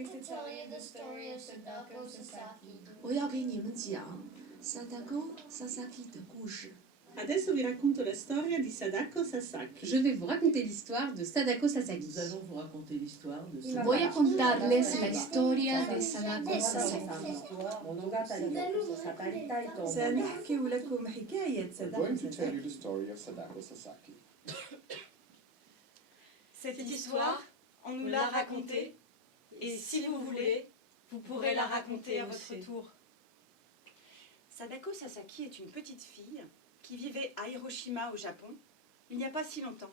going to tell you the story of Sadako Sasaki. 我要给你们讲 Sadako Sasaki 的故事。 Adesso vi racconto la storia di Sadako Sasaki. Je vais vous raconter l'histoire de Sadako Sasaki. Nous allons vous raconter l'histoire de Voy a contarles la historia de Sadako Sasaki. سنحكي لكم حكاية I'm ساداكو going to tell ساساكي. you the story of Sadako Sasaki. Cette histoire, on nous l'a racontée, et si vous voulez, vous pourrez la raconter à votre tour. Sadako Sasaki est une petite fille qui vivait à Hiroshima au Japon il n'y a pas si longtemps.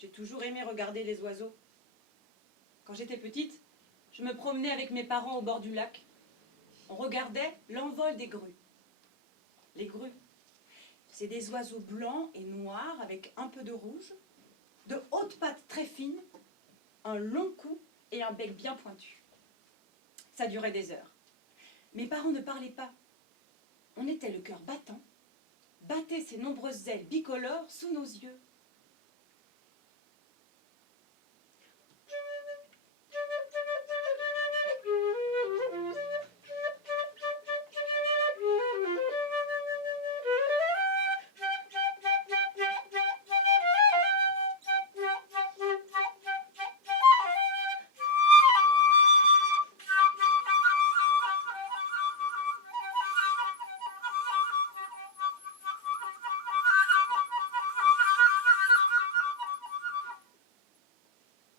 J'ai toujours aimé regarder les oiseaux. Quand j'étais petite, je me promenais avec mes parents au bord du lac. On regardait l'envol des grues. Les grues, c'est des oiseaux blancs et noirs avec un peu de rouge, de hautes pattes très fines, un long cou et un bec bien pointu. Ça durait des heures. Mes parents ne parlaient pas. On était le cœur battant, battaient ces nombreuses ailes bicolores sous nos yeux.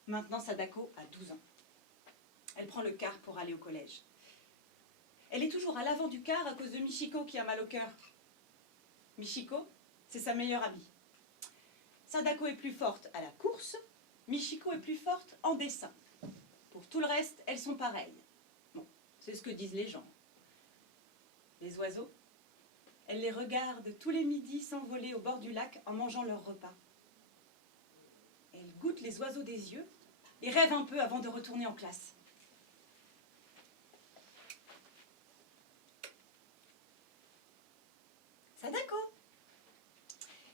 Maintenant, Sadako a 12 ans. Elle prend le car pour aller au collège. Elle est toujours à l'avant du car à cause de Michiko qui a mal au cœur. Michiko, c'est sa meilleure amie. Sadako est plus forte à la course, Michiko est plus forte en dessin. Pour tout le reste, elles sont pareilles. Bon, c'est ce que disent les gens. Les oiseaux, elle les regarde tous les midis s'envoler au bord du lac en mangeant leur repas. Elle goûte les oiseaux des yeux et rêve un peu avant de retourner en classe. Sadako,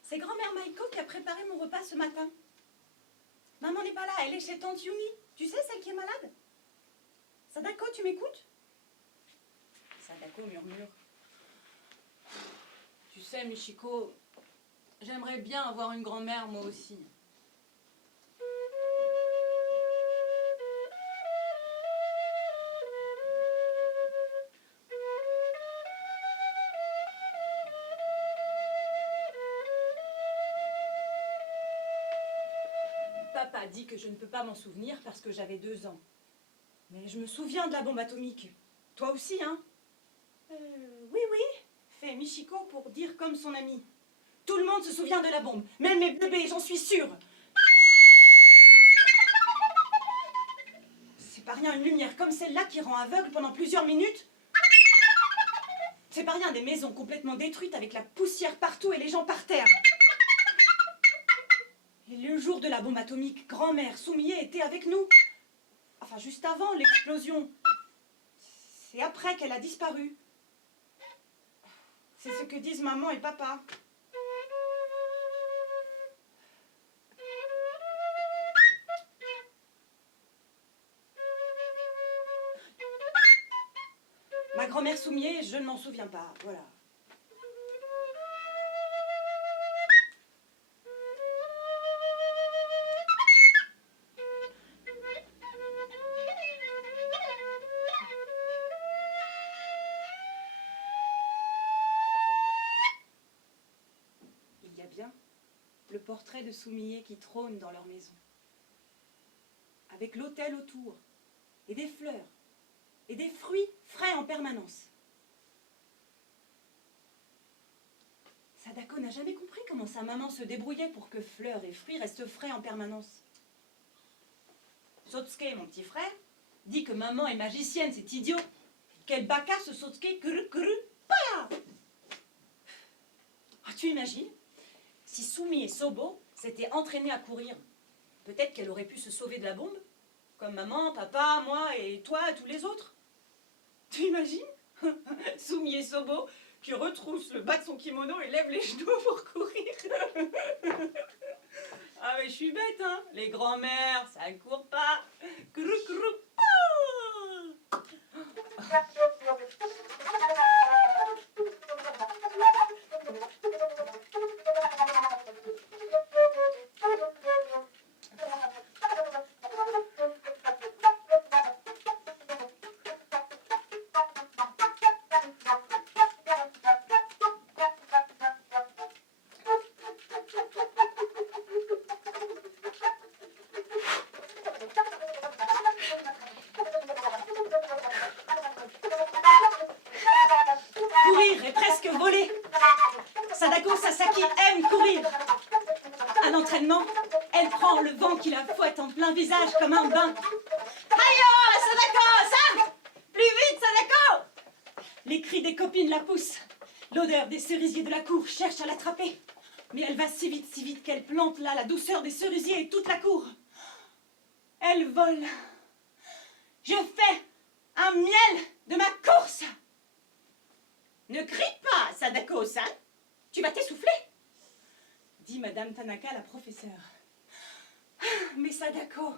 c'est grand-mère Maiko qui a préparé mon repas ce matin. Maman n'est pas là, elle est chez tante Yumi. Tu sais, celle qui est malade. Sadako, tu m'écoutes? Sadako murmure. Tu sais, Michiko, j'aimerais bien avoir une grand-mère moi aussi. Papa dit que je ne peux pas m'en souvenir parce que j'avais 2 ans. Mais je me souviens de la bombe atomique. Toi aussi, hein? Oui, fait Michiko pour dire comme son ami. Tout le monde se souvient de la bombe, même mes bébés, j'en suis sûre. C'est pas rien une lumière comme celle-là qui rend aveugle pendant plusieurs minutes. C'est pas rien des maisons complètement détruites avec la poussière partout et les gens par terre. Et le jour de la bombe atomique, grand-mère Sumie était avec nous. Enfin, juste avant l'explosion. C'est après qu'elle a disparu. C'est ce que disent maman et papa. Ma grand-mère Sumie, je ne m'en souviens pas, voilà. Il y a bien le portrait de Sumie qui trône dans leur maison. Avec l'autel autour, et des fleurs, et des fruits frais en permanence. Sadako n'a jamais compris comment sa maman se débrouillait pour que fleurs et fruits restent frais en permanence. Sotsuke, mon petit frère, dit que maman est magicienne, c'est idiot. Quel baka ce Sotsuke, pa! Ah, tu imagines? Si Sumi et Sobo s'étaient entraînés à courir, peut-être qu'elle aurait pu se sauver de la bombe, comme maman, papa, moi et toi, tous les autres. Tu imagines? Sumi et Sobo qui retroussent le bas de son kimono et lèvent les genoux pour courir. Ah mais je suis bête, hein. Les grands-mères, ça ne court pas. Courir et presque voler. Sadako Sasaki aime courir. À l'entraînement, elle prend le vent qui la fouette en plein visage comme un bain. Ayo, Sadako, ça! Plus vite, Sadako! Les cris des copines la poussent. L'odeur des cerisiers de la cour cherche à l'attraper. Mais elle va si vite qu'elle plante là la douceur des cerisiers et toute la cour. Elle vole. Je fais un miel de ma course. Ne crie pas, Sadako-san. Tu vas t'essouffler, dit Madame Tanaka, la professeure. Mais Sadako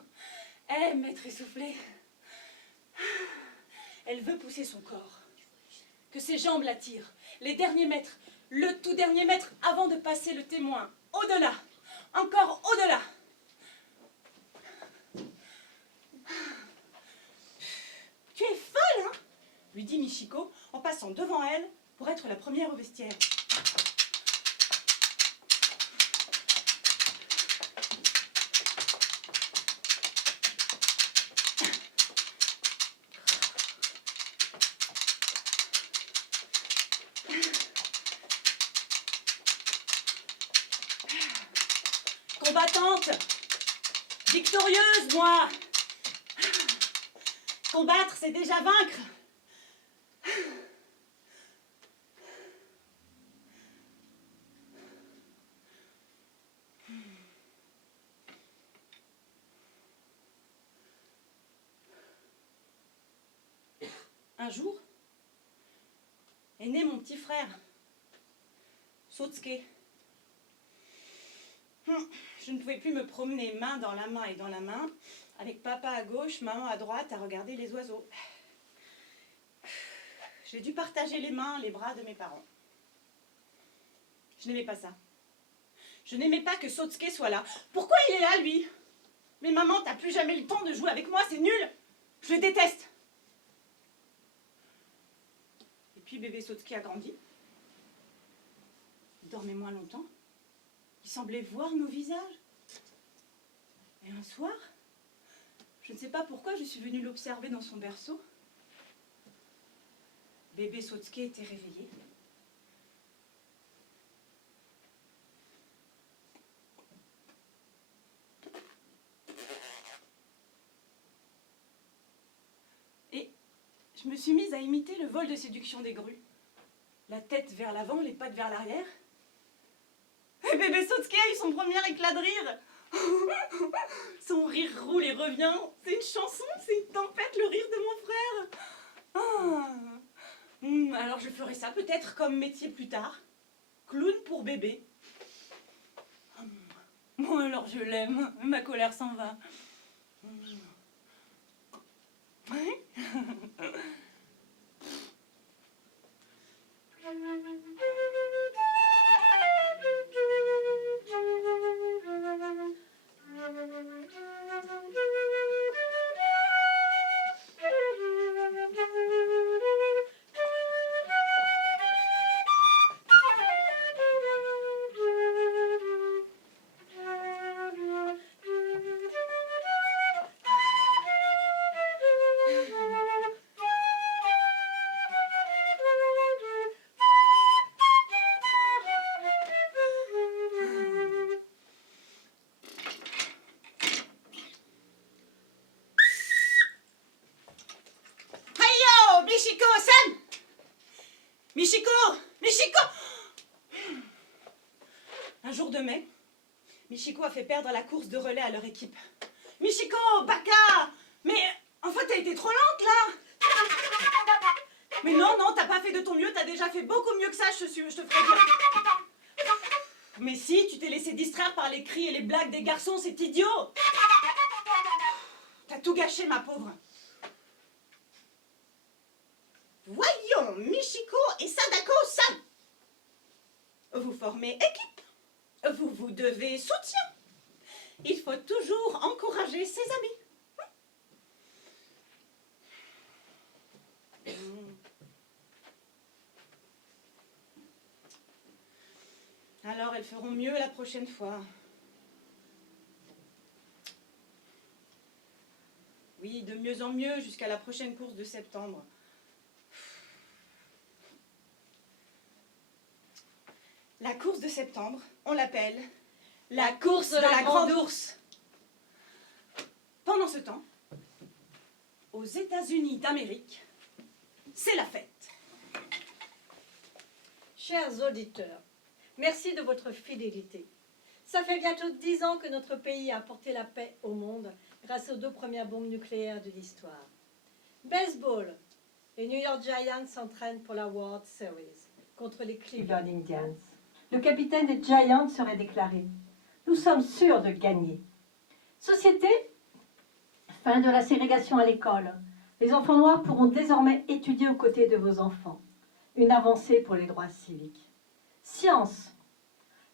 aime être essoufflée. Elle veut pousser son corps. Que ses jambes l'attirent. Les derniers mètres, le tout dernier mètre avant de passer le témoin. Au-delà, encore au-delà. Tu es folle, hein? Lui dit Michiko en passant devant elle pour être la première au vestiaire. Combattante, victorieuse, moi. Combattre, c'est déjà vaincre. Un jour, est né mon petit frère, Sotsuke. Je ne pouvais plus me promener main dans la main et dans la main, avec papa à gauche, maman à droite, à regarder les oiseaux. J'ai dû partager les mains, les bras de mes parents. Je n'aimais pas ça. Je n'aimais pas que Sotsuke soit là. Pourquoi il est là, lui? Mais maman, t'as plus jamais le temps de jouer avec moi, c'est nul. Je le déteste. Et puis bébé Sotsuke a grandi. Il dormait moins longtemps. Il semblait voir nos visages. Et un soir, je ne sais pas pourquoi, je suis venue l'observer dans son berceau. Bébé Sotsuke était réveillé. Et je me suis mise à imiter le vol de séduction des grues. La tête vers l'avant, les pattes vers l'arrière. Et bébé Sotsuke a eu son premier éclat de rire. Son rire roule et revient. C'est une chanson, c'est une tempête, le rire de mon frère. Alors je ferai ça peut-être comme métier plus tard. Clown pour bébé. Bon alors je l'aime, ma colère s'en va. Ouais. Michiko! Michiko! Un jour de mai, Michiko a fait perdre la course de relais à leur équipe. Michiko, Baka! Mais enfin, t'as été trop lente là! Mais non, non, t'as pas fait de ton mieux, t'as déjà fait beaucoup mieux que ça, je te ferai dire. Mais si, tu t'es laissé distraire par les cris et les blagues des garçons, c'est idiot! T'as tout gâché, ma pauvre. Voyons, Michiko et Sadako-san. Vous formez équipe. Vous vous devez soutien. Il faut toujours encourager ses amis. Alors, elles feront mieux la prochaine fois. Oui, de mieux en mieux jusqu'à la prochaine course de septembre. La course de septembre, on l'appelle la course de la grande ours. Pendant ce temps, aux États-Unis d'Amérique, c'est la fête. Chers auditeurs, merci de votre fidélité. Ça fait bientôt 10 ans que notre pays a apporté la paix au monde grâce aux 2 premières bombes nucléaires de l'histoire. Baseball, les New York Giants s'entraînent pour la World Series contre les Cleveland Indians. Le capitaine des Giants serait déclaré. Nous sommes sûrs de gagner. Société, fin de la ségrégation à l'école. Les enfants noirs pourront désormais étudier aux côtés de vos enfants. Une avancée pour les droits civiques. Science.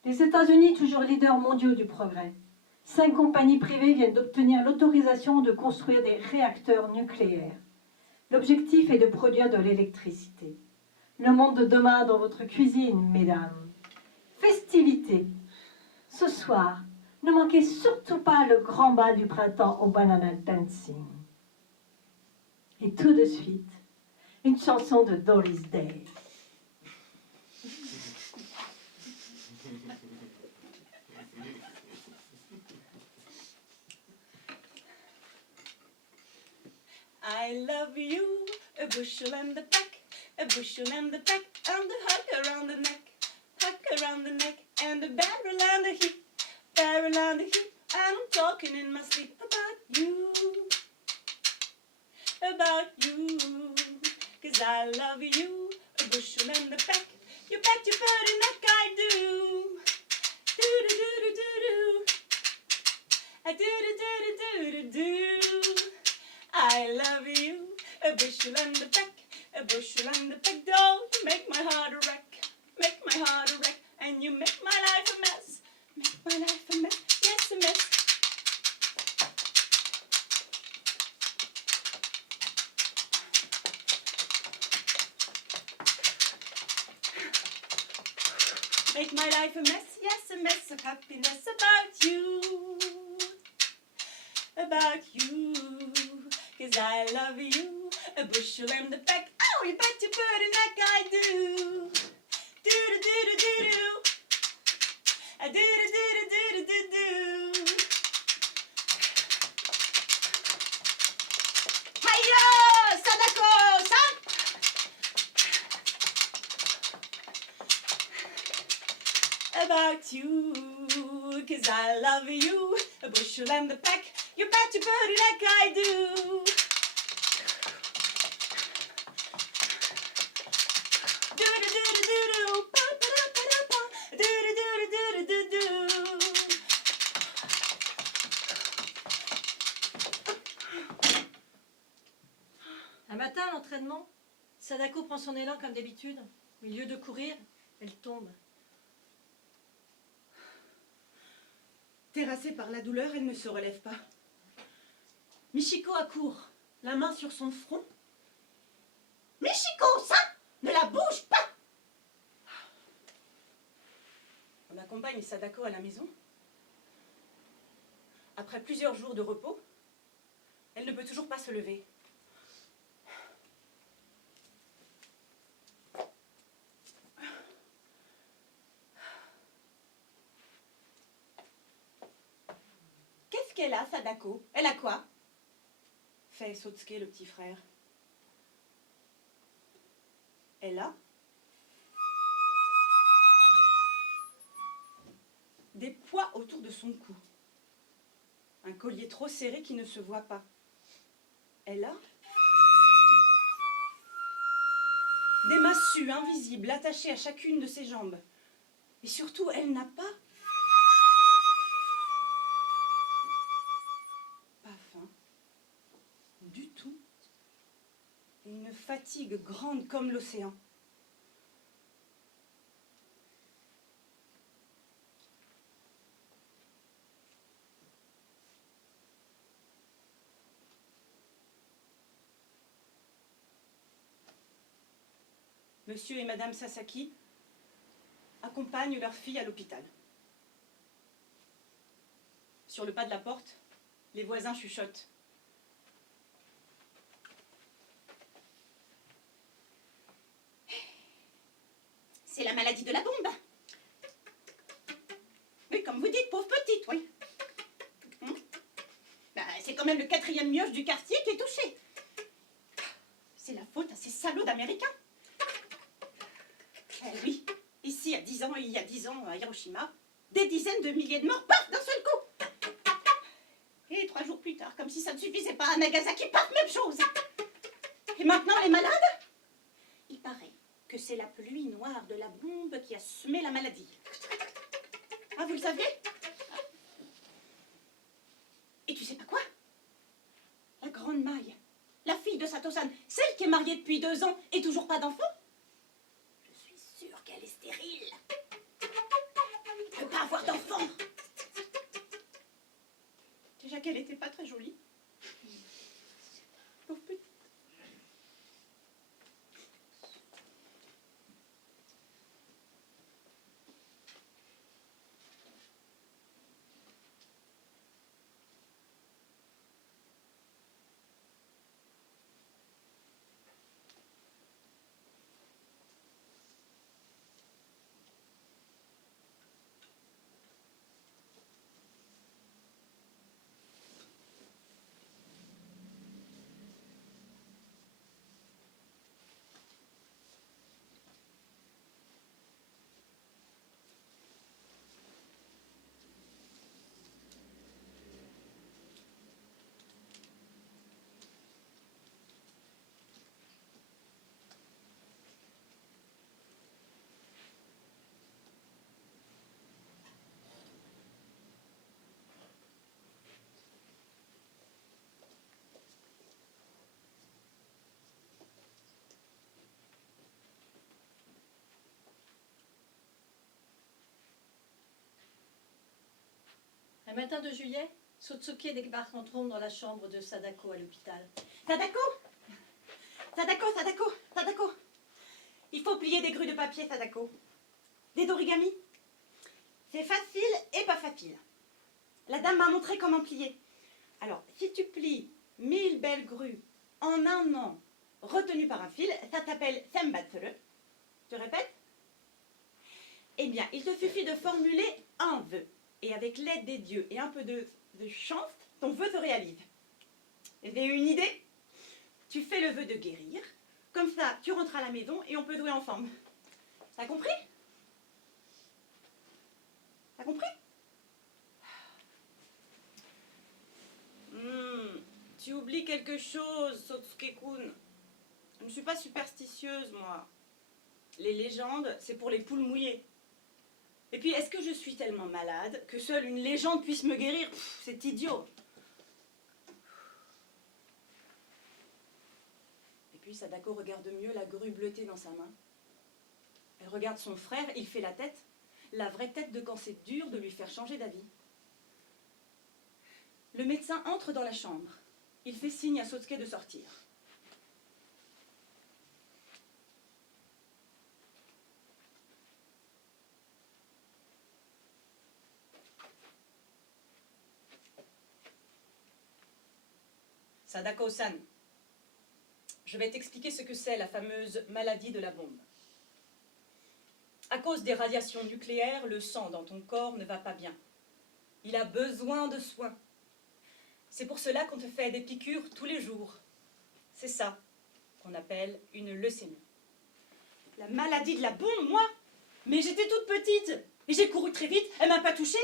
Les États-Unis, toujours leaders mondiaux du progrès. 5 compagnies privées viennent d'obtenir l'autorisation de construire des réacteurs nucléaires. L'objectif est de produire de l'électricité. Le monde de demain dans votre cuisine, mesdames. Festivités. Ce soir, ne manquez surtout pas le grand bal du printemps au Banana Dancing. Et tout de suite, une chanson de Doris Day. I love you, a bushel and the back, a bushel and the back, and the hug around the neck, and the barrel and the heap, barrel and the heap, and I'm talking in my sleep about you, 'cause I love you, a bushel and the back, you bet your pretty neck I do, do-do-do-do-do-do, I do-do-do-do-do-do. I love you, a bushel and the back, a bushel and the back. Don't you make my heart a wreck, make my heart a wreck, and you make my life a mess, make my life a mess, yes a mess. Make my life a mess, yes a mess of happiness about you. 'Cause I love you, a bushel and the back. Oh, you bet your pretty neck I do. Do-do-do-do-do-do. I do-do-do-do-do-do-do. Hiya, Sadako-san! About you, 'cause I love you, a bushel and the back. You bet your pretty neck I do. Do-do-do-do-do-do. Ba-ba-da-ba-da-ba. Do-do-do-do-do-do-do. Un matin, à l'entraînement, Sadako prend son élan comme d'habitude. Au lieu de courir, elle tombe. Terrassée par la douleur, elle ne se relève pas. Michiko accourt, la main sur son front. Michiko, ça, ne la bouge pas! On accompagne Sadako à la maison. Après plusieurs jours de repos, elle ne peut toujours pas se lever. Qu'est-ce qu'elle a, Sadako? Elle a quoi? Fait Sotsuke, le petit frère. Elle a des poids autour de son cou. Un collier trop serré qui ne se voit pas. Elle a des massues invisibles attachées à chacune de ses jambes. Et surtout, elle n'a pas faim du tout. Et une fatigue grande comme l'océan. Monsieur et Madame Sasaki accompagnent leur fille à l'hôpital. Sur le pas de la porte, les voisins chuchotent. C'est la maladie de la bombe. Oui, comme vous dites, pauvre petite, oui. C'est quand même le 4e mioche du quartier qui est touché. C'est la faute à ces salauds d'Américains. Oui, ici, il y a 10 ans, à Hiroshima, des dizaines de milliers de morts, paf, d'un seul coup. Et 3 jours plus tard, comme si ça ne suffisait pas, à Nagasaki, paf, même chose. Et maintenant, les malades? Il paraît que c'est la pluie noire de la bombe qui a semé la maladie. Ah, vous le saviez? Et tu sais pas quoi? La grande Maï, la fille de Sato-san, celle qui est mariée depuis 2 ans et toujours pas d'enfant? Qu'elle est stérile. Elle ne peut pas avoir d'enfant. Déjà qu'elle n'était pas très jolie. Pauvre petite. Un matin de juillet, Sotsuke débarque en trombe dans la chambre de Sadako à l'hôpital. Sadako! Sadako! Il faut plier des grues de papier, Sadako. Des origami. C'est facile et pas facile. La dame m'a montré comment plier. Alors, si tu plies 1000 belles grues en 1 an, retenues par un fil, ça s'appelle senbatsuru. Tu répètes? Eh bien, il te suffit de formuler un vœu. Et avec l'aide des dieux et un peu de chance, ton vœu se réalise. J'ai une idée. Tu fais le vœu de guérir. Comme ça, tu rentres à la maison et on peut jouer ensemble. T'as compris? T'as compris? Tu oublies quelque chose, Sotsuke-kun. Je ne suis pas superstitieuse, moi. Les légendes, c'est pour les poules mouillées. Et puis, est-ce que je suis tellement malade que seule une légende puisse me guérir? C'est idiot. Et puis, Sadako regarde mieux la grue bleutée dans sa main. Elle regarde son frère, il fait la tête. La vraie tête de quand c'est dur de lui faire changer d'avis. Le médecin entre dans la chambre. Il fait signe à Sotsuke de sortir. Sadako-san, je vais t'expliquer ce que c'est la fameuse maladie de la bombe. À cause des radiations nucléaires, le sang dans ton corps ne va pas bien. Il a besoin de soins. C'est pour cela qu'on te fait des piqûres tous les jours. C'est ça qu'on appelle une leucémie. La maladie de la bombe, moi? Mais j'étais toute petite et j'ai couru très vite, elle m'a pas touchée.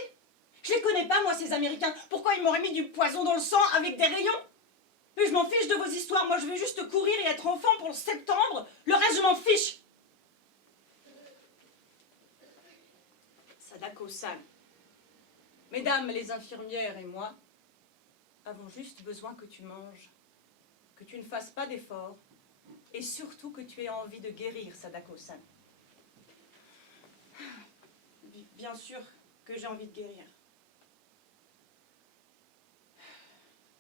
Je les connais pas, moi, ces Américains. Pourquoi ils m'auraient mis du poison dans le sang avec des rayons? Mais je m'en fiche de vos histoires. Moi, je veux juste courir et être enfant pour le septembre. Le reste, je m'en fiche. Sadako-san, mesdames les infirmières et moi avons juste besoin que tu manges, que tu ne fasses pas d'efforts et surtout que tu aies envie de guérir, Sadako-san. Bien sûr que j'ai envie de guérir.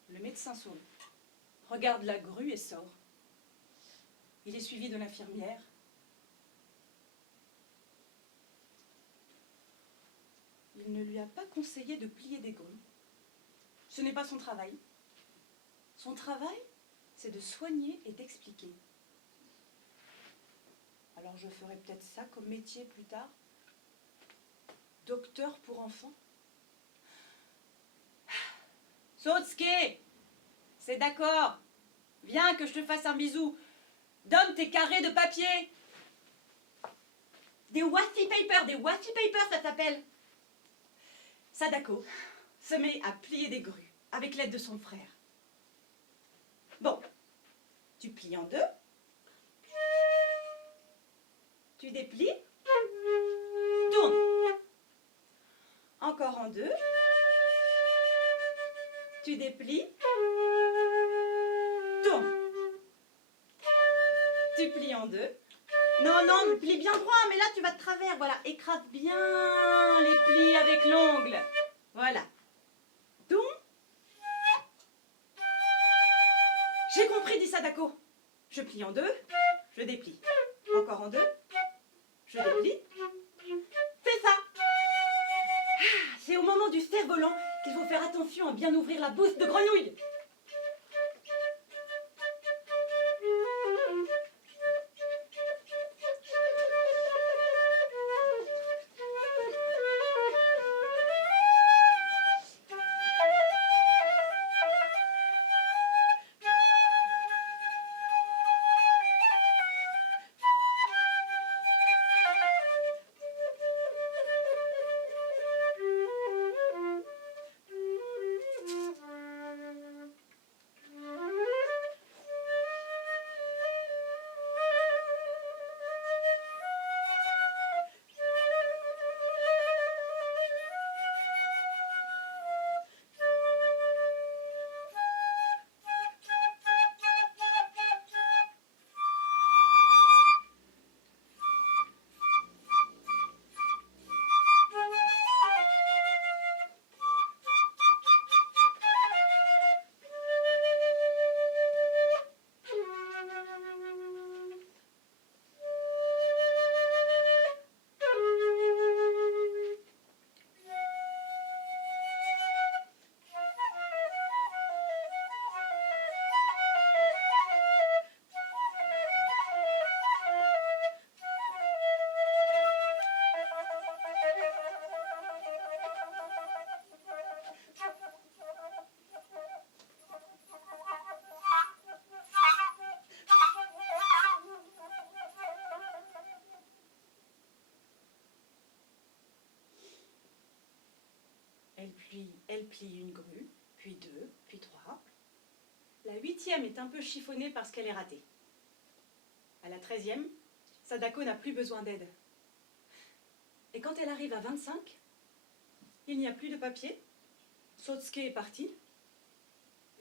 Le médecin sourit, regarde la grue et sort. Il est suivi de l'infirmière. Il ne lui a pas conseillé de plier des grues. Ce n'est pas son travail. Son travail, c'est de soigner et d'expliquer. Alors je ferai peut-être ça comme métier plus tard. Docteur pour enfants. Sotsuke, c'est d'accord. Viens que je te fasse un bisou. Donne tes carrés de papier. Des washi paper, ça s'appelle. Sadako se met à plier des grues avec l'aide de son frère. Bon, tu plies en deux. Tu déplies. Tourne. Encore en deux. Tu déplies. Tourne. Tu plies en deux. Non, non, plie bien droit, mais là tu vas de travers. Voilà, écrase bien les plis avec l'ongle. Voilà. Tourne. J'ai compris, dit Sadako. Je plie en deux, je déplie. Encore en deux, je déplie. Fais ça. C'est au moment du cerf-volant qu'il faut faire attention à bien ouvrir la bouche de grenouille. Elle plie une grue, puis deux, puis trois. La 8e est un peu chiffonnée parce qu'elle est ratée. À la 13e, Sadako n'a plus besoin d'aide. Et quand elle arrive à 25, il n'y a plus de papier. Sotsuke est parti.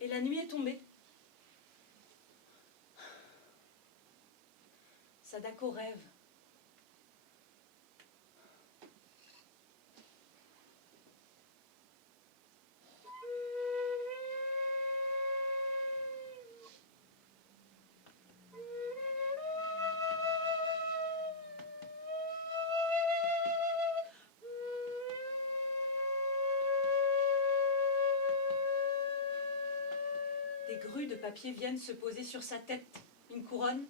Et la nuit est tombée. Sadako rêve. Des grues de papier viennent se poser sur sa tête, une couronne.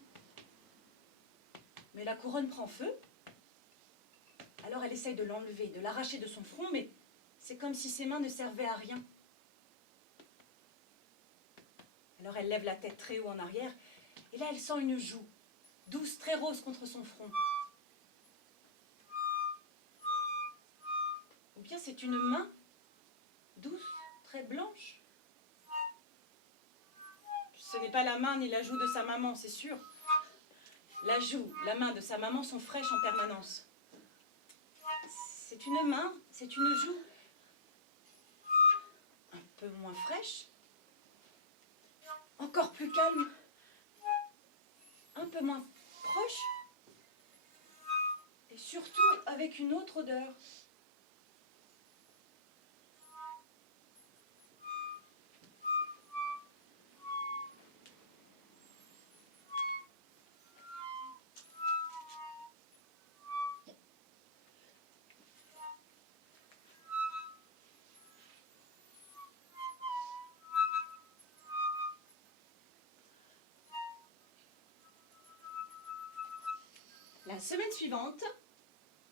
Mais la couronne prend feu. Alors elle essaye de l'enlever, de l'arracher de son front, mais c'est comme si ses mains ne servaient à rien. Alors elle lève la tête très haut en arrière, et là elle sent une joue, douce, très rose contre son front. Ou bien c'est une main douce, très blanche. Ce n'est pas la main ni la joue de sa maman, c'est sûr. La joue, la main de sa maman sont fraîches en permanence. C'est une main, c'est une joue un peu moins fraîche, encore plus calme, un peu moins proche, et surtout avec une autre odeur. La semaine suivante,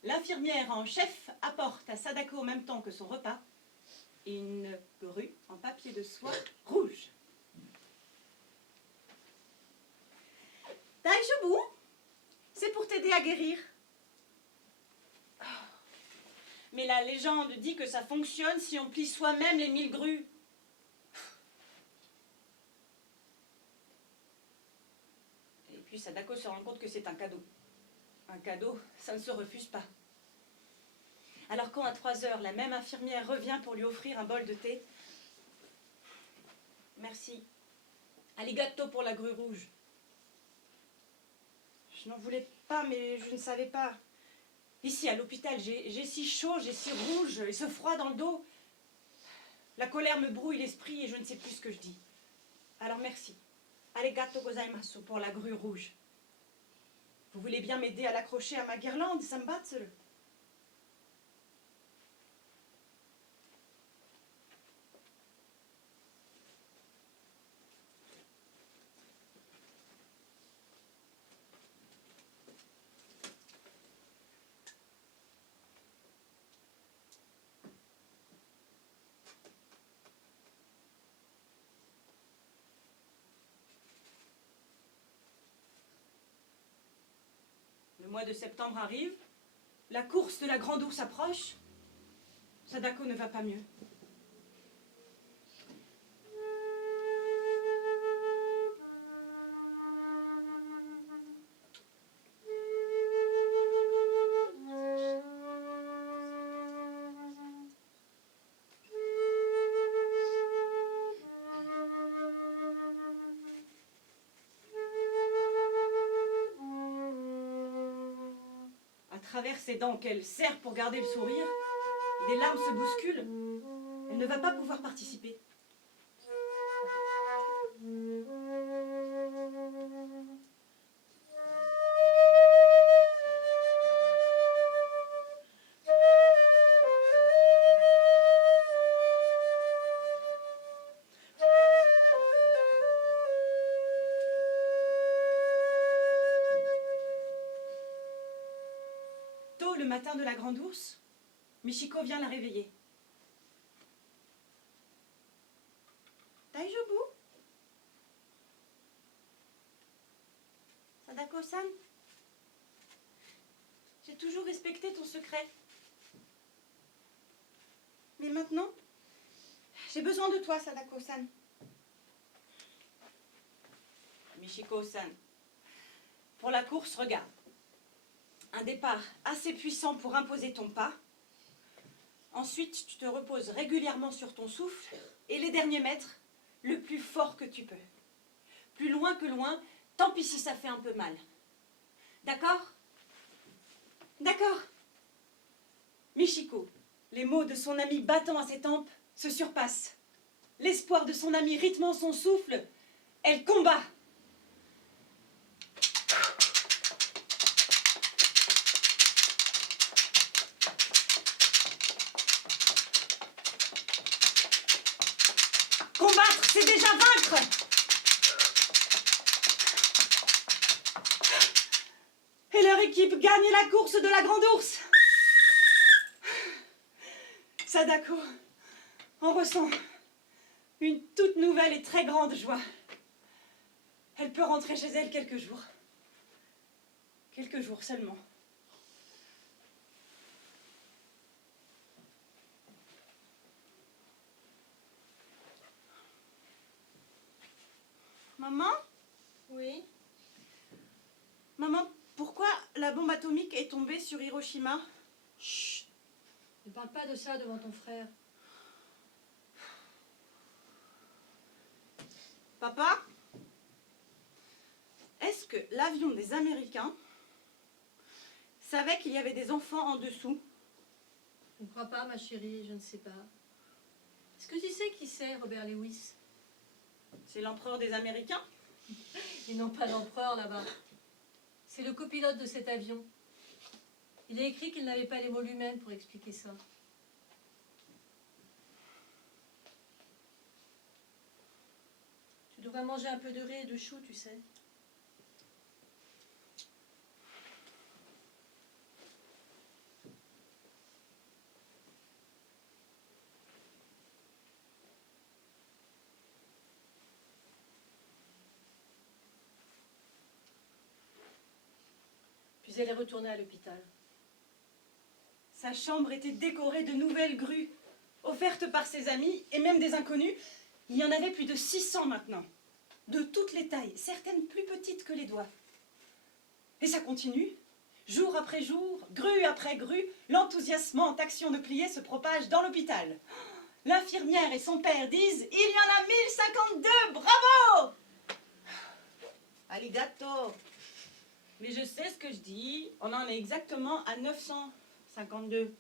l'infirmière en chef apporte à Sadako en même temps que son repas une grue en papier de soie rouge. Daijoubu, c'est pour t'aider à guérir. Mais la légende dit que ça fonctionne si on plie soi-même les 1000 grues. Et puis Sadako se rend compte que c'est un cadeau. Un cadeau, ça ne se refuse pas. Alors quand à 3 heures, la même infirmière revient pour lui offrir un bol de thé. Merci. Arigato pour la grue rouge. Je n'en voulais pas, mais je ne savais pas. Ici, à l'hôpital, j'ai si chaud, j'ai si rouge et ce froid dans le dos. La colère me brouille l'esprit et je ne sais plus ce que je dis. Alors merci. Arigato gozaimasu pour la grue rouge. Vous voulez bien m'aider à l'accrocher à ma guirlande, Sambatsuru? Le mois de septembre arrive, la course de la grande ours approche. Sadako ne va pas mieux. À travers ses dents qu'elle serre pour garder le sourire, des larmes se bousculent. Elle ne va pas pouvoir participer. Tôt le matin de la grande ours, Michiko vient la réveiller. Daijoubu? Sadako-san? J'ai toujours respecté ton secret. Mais maintenant, j'ai besoin de toi, Sadako-san. Michiko-san, pour la course, regarde. Un départ assez puissant pour imposer ton pas. Ensuite, tu te reposes régulièrement sur ton souffle et les derniers mètres, le plus fort que tu peux. Plus loin que loin, tant pis si ça fait un peu mal. D'accord? D'accord. Michiko, les mots de son ami battant à ses tempes se surpassent. L'espoir de son ami rythmant son souffle, elle combat. Combattre, c'est déjà vaincre. Et leur équipe gagne la course de la grande ours. Sadako en ressent une toute nouvelle et très grande joie. Elle peut rentrer chez elle quelques jours. Quelques jours seulement. Maman? Oui. Maman, pourquoi la bombe atomique est tombée sur Hiroshima? Chut. Ne parle pas de ça devant ton frère. Papa? Est-ce que l'avion des Américains savait qu'il y avait des enfants en dessous? Je ne crois pas, ma chérie, je ne sais pas. Est-ce que tu sais qui c'est, Robert Lewis? C'est l'empereur des Américains? Ils n'ont pas d'empereur là-bas. C'est le copilote de cet avion. Il a écrit qu'il n'avait pas les mots lui-même pour expliquer ça. Tu devrais manger un peu de riz et de choux, tu sais. Puis elle est retournée à l'hôpital. Sa chambre était décorée de nouvelles grues, offertes par ses amis et même des inconnus. Il y en avait plus de 600 maintenant, de toutes les tailles, certaines plus petites que les doigts. Et ça continue. Jour après jour, grue après grue, l'enthousiasmante action de plier se propage dans l'hôpital. L'infirmière et son père disent « Il y en a 1052, bravo !» Arigato. Mais je sais ce que je dis, on en est exactement à 952.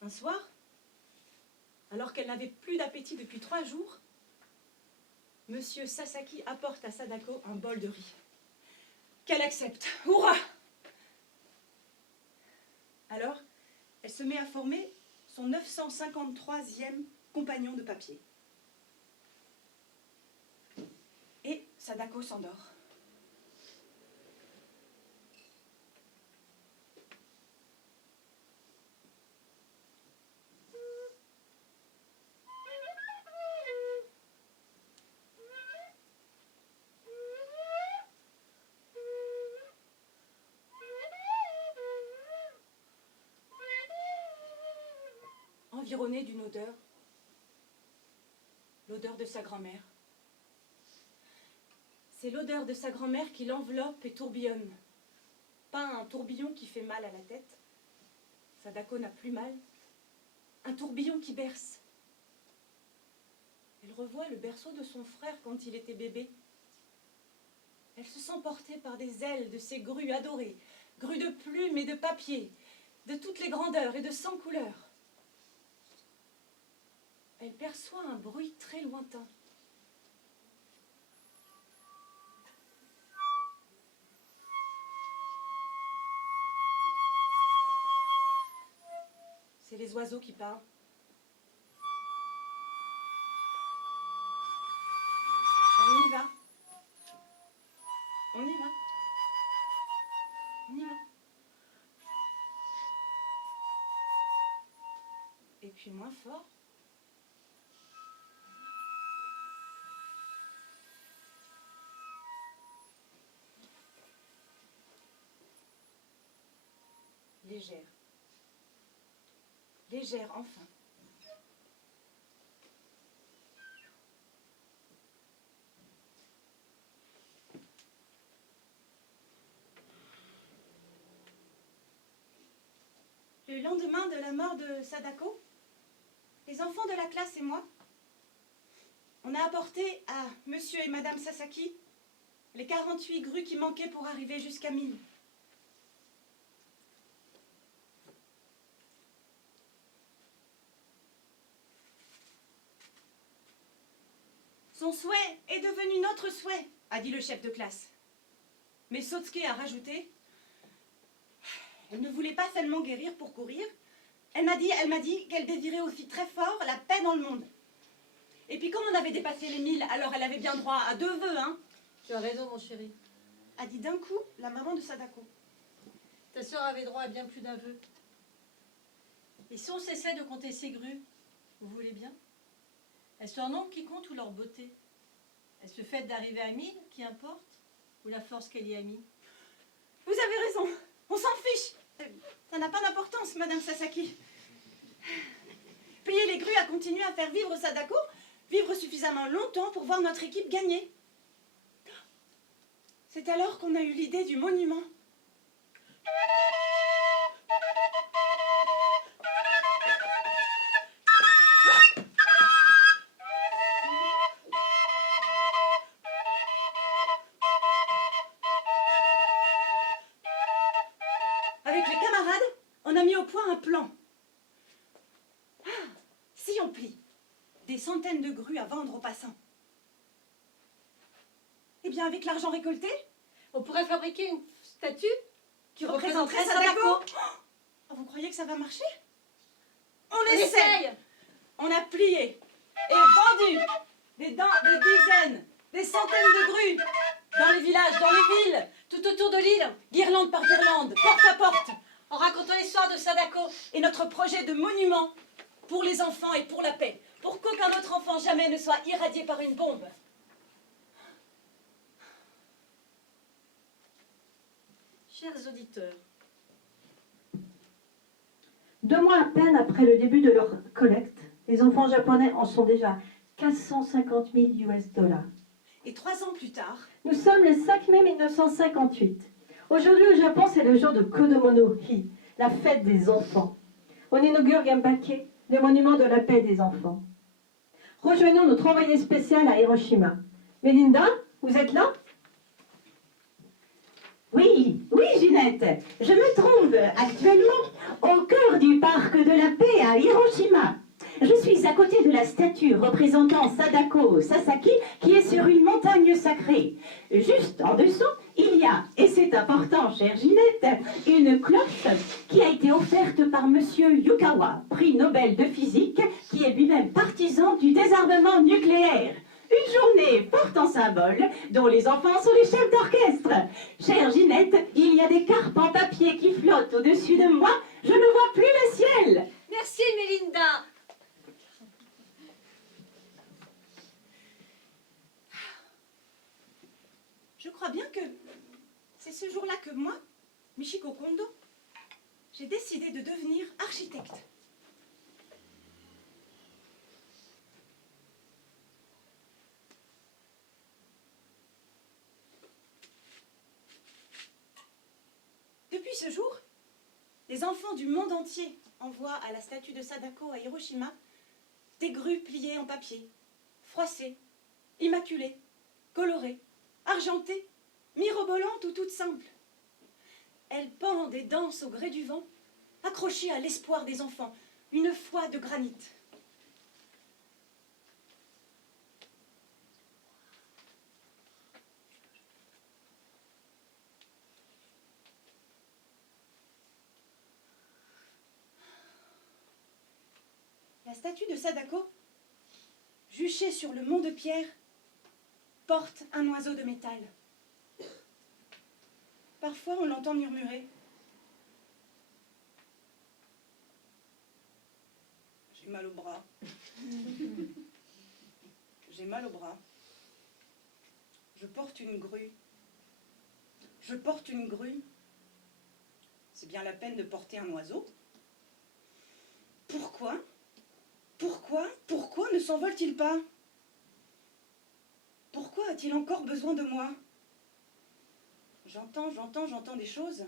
Un soir, alors qu'elle n'avait plus d'appétit depuis 3 jours, Monsieur Sasaki apporte à Sadako un bol de riz. Qu'elle accepte. Hurrah! Alors, elle se met à former son 953e compagnon de papier. Et Sadako s'endort. Environnée d'une odeur, l'odeur de sa grand-mère. C'est l'odeur de sa grand-mère qui l'enveloppe et tourbillonne. Pas un tourbillon qui fait mal à la tête. Sadako n'a plus mal. Un tourbillon qui berce. Elle revoit le berceau de son frère quand il était bébé. Elle se sent portée par des ailes de ses grues adorées, grues de plumes et de papier, de toutes les grandeurs et de 100 couleurs. Elle perçoit un bruit très lointain. C'est les oiseaux qui parlent. On y va. On y va. On y va. Et puis moins fort. Légère. Légère, enfin. Le lendemain de la mort de Sadako, les enfants de la classe et moi, on a apporté à Monsieur et Madame Sasaki les 48 grues qui manquaient pour arriver jusqu'à 1000. Son souhait est devenu notre souhait, a dit le chef de classe. Mais Sotsuke a rajouté, elle ne voulait pas seulement guérir pour courir, elle m'a dit qu'elle désirait aussi très fort la paix dans le monde. Et puis comme on avait dépassé les 1000, alors elle avait bien droit à 2 vœux, hein. Tu as raison, mon chéri. A dit d'un coup la maman de Sadako. Ta sœur avait droit à bien plus d'un vœu. Et si on cessait de compter ces grues, vous voulez bien? Est-ce leur nombre qui compte ou leur beauté? Est-ce le fait d'arriver à 1000 qui importe? Ou la force qu'elle y a mis? Vous avez raison, on s'en fiche. Ça n'a pas d'importance, Madame Sasaki. Plier les grues a continué à faire vivre Sadako vivre suffisamment longtemps pour voir notre équipe gagner. C'est alors qu'on a eu l'idée du monument. Avec les camarades, on a mis au point un plan. Ah, si on plie des centaines de grues à vendre aux passants, eh bien avec l'argent récolté, On pourrait fabriquer une statue qui représenterait Sadako. Oh, vous croyez que ça va marcher? On essaye. On a plié et vendu des dizaines, des centaines de grues dans les villages, dans les villes, tout autour de l'île, guirlande par guirlande, porte à porte. en racontant l'histoire de Sadako. Et notre projet de monument pour les enfants et pour la paix, pour qu'aucun autre enfant jamais ne soit irradié par une bombe. Chers auditeurs, 2 mois à peine après le début de leur collecte, les enfants japonais en sont déjà 450 000 $. Et 3 ans plus tard, Nous sommes le 5 mai 1958. Aujourd'hui au Japon, c'est le jour de Kodomo no Hi, la fête des enfants. On inaugure Gambake, le monument de la paix des enfants. Rejoignons notre envoyé spécial à Hiroshima. Melinda, vous êtes là? Oui, Ginette, je me trouve actuellement au cœur du parc de la paix à Hiroshima. Je suis à côté de la statue représentant Sadako Sasaki qui est sur une montagne sacrée. Juste en dessous, il y a, et c'est important, chère Ginette, une cloche qui a été offerte par Monsieur Yukawa, prix Nobel de physique, qui est lui-même partisan du désarmement nucléaire. Une journée forte en symbole, dont les enfants sont les chefs d'orchestre. Chère Ginette, il y a des carpes en papier qui flottent au-dessus de moi. Je ne vois plus le ciel. merci Mélinda. je crois bien que c'est ce jour-là que moi, Michiko Kondo, j'ai décidé de devenir architecte. Depuis ce jour, les enfants du monde entier envoient à la statue de Sadako à Hiroshima des grues pliées en papier, froissées, immaculées, colorées, argentées, mirobolantes ou toutes simples. Elles pendent et dansent au gré du vent, accrochées à l'espoir des enfants, une foi de granit. La statue de Sadako, juchée sur le mont de pierre, porte un oiseau de métal. Parfois, on l'entend murmurer. J'ai mal au bras. J'ai mal au bras. Je porte une grue. Je porte une grue. C'est bien la peine de porter un oiseau. Pourquoi ne s'envole-t-il pas? Pourquoi a-t-il encore besoin de moi? J'entends des choses.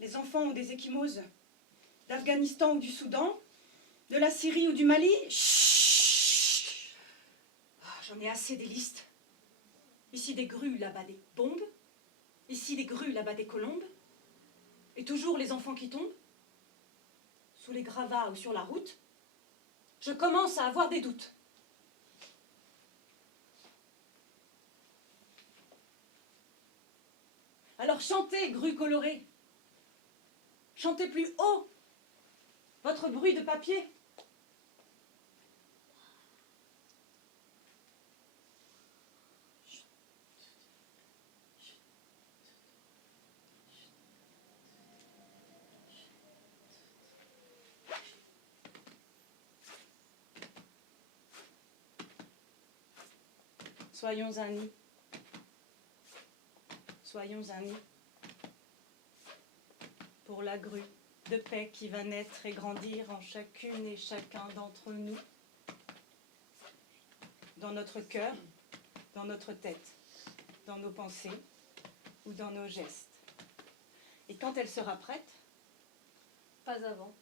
Les enfants ont des ecchymoses. D'Afghanistan ou du Soudan, de la Syrie ou du Mali. Chut! J'en ai assez des listes. Ici des grues, là-bas des bombes. Ici des grues, là-bas des colombes. Et toujours les enfants qui tombent. Sous les gravats ou sur la route. Je commence à avoir des doutes. Alors chantez, grues colorées. Chantez plus haut votre bruit de papier. Soyons un nid. Soyons un nid pour la grue de paix qui va naître et grandir en chacune et chacun d'entre nous. dans notre cœur, dans notre tête, dans nos pensées ou dans nos gestes. Et quand elle sera prête, Pas avant.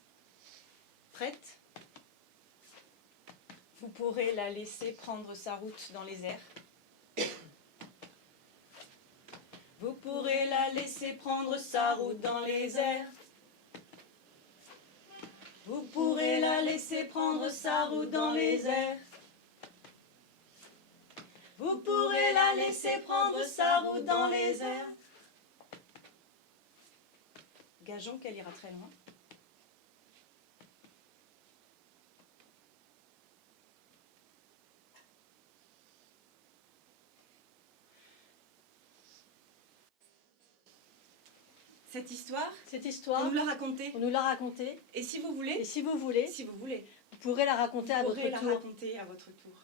prête, vous pourrez la laisser prendre sa route dans les airs. Vous pourrez la laisser prendre sa route dans les airs. Vous pourrez la laisser prendre sa route dans les airs. Vous pourrez la laisser prendre sa route dans les airs. Gageons qu'elle ira très loin. Cette histoire, on nous l'a racontée. On nous l'a racontée. Et si vous voulez, Et si vous voulez, si vous voulez, vous pourrez la raconter à vous votre pourrez la tour. raconter à votre tour.